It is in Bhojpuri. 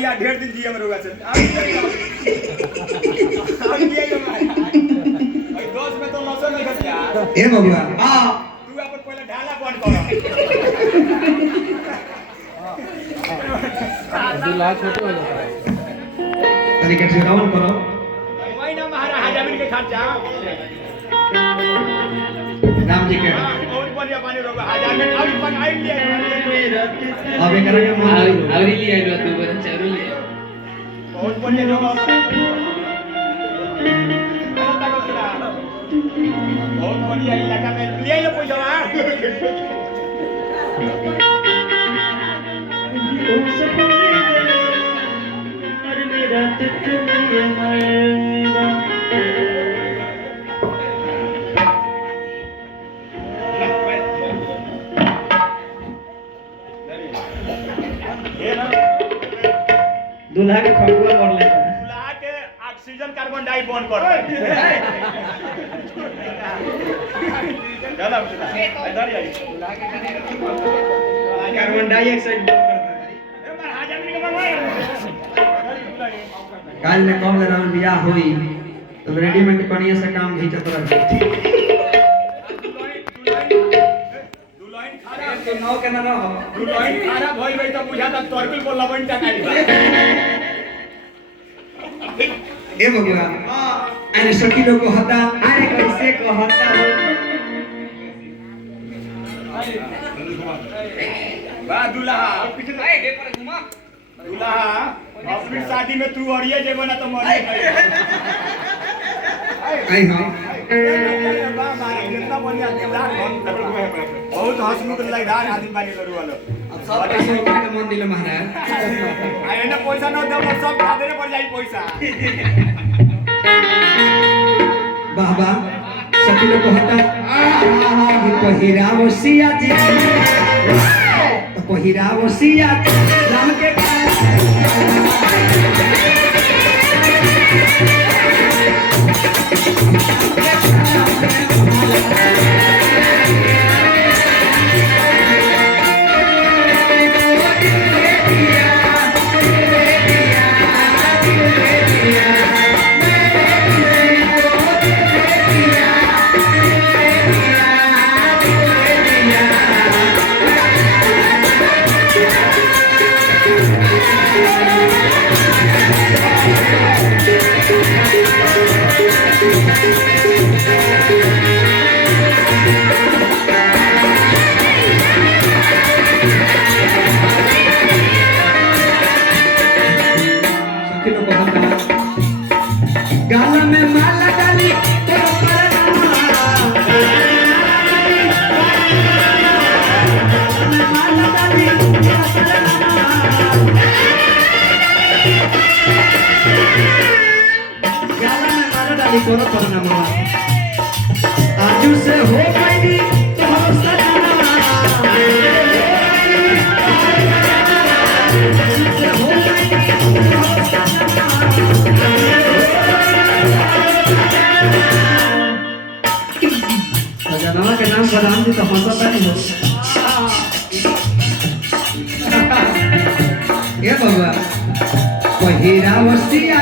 या ढेर दिन जिए मरोगा चल दोस्त में तो लसन नहीं खस यार ए बबुआ हां तू अपन पहले ढाला बंद कर दूल्हा छोटे हो जाता है तरीके से राउंड करो वही ना महाराज जमीन के खर्चा राम जी के बहुत बढ़िया पानी रोगा हजार में अब पकाई लिया अब एक के मन आवरी लिया लो तू बच्चा रो ले बहुत बढ़िया रोगा बहुत बढ़िया इलाका में ले लो पैसा दूल्हा के फगुआ कर लेता है दूल्हा के ऑक्सीजन कार्बन डाई बंद कर चलो इधर जाइए कार्बन डाइऑक्साइड बंद करता है काल ने कम ले रहल बियाह होई तो रेडीमेड कनिया से काम घिचत रह तो नौ के ना रहो दुलाइन खाना भइल भई त बुझा त तोरकुल को लबन टकाई बा ए बबुआ अरे सखी लोग को हता अरे कैसे को हता बा दुल्हा दुल्हा अपनी शादी में तू अड़िए जेबो ना तो मरी आई हां बा मारे कितना बढ़िया केदार बहुत हंसमुख लइदार आदमी बानी करू वाला अब सब पैसा ऊपर के मन दिले महाराज आ एने पैसा न दब सब खादरे पड़ जाई पैसा वाह वाह सखी लोग को हता पहिरावो सिया जी तो पहिरावो सिया राम के गाला में माला डाली तो माला डाली गाला में माला डाली करो परनामा आजू से हो गई तो सजना से हो गई सजनवा के नाम बदाम जी तो हंसता नहीं हो ये बबुआ पहिरावसिया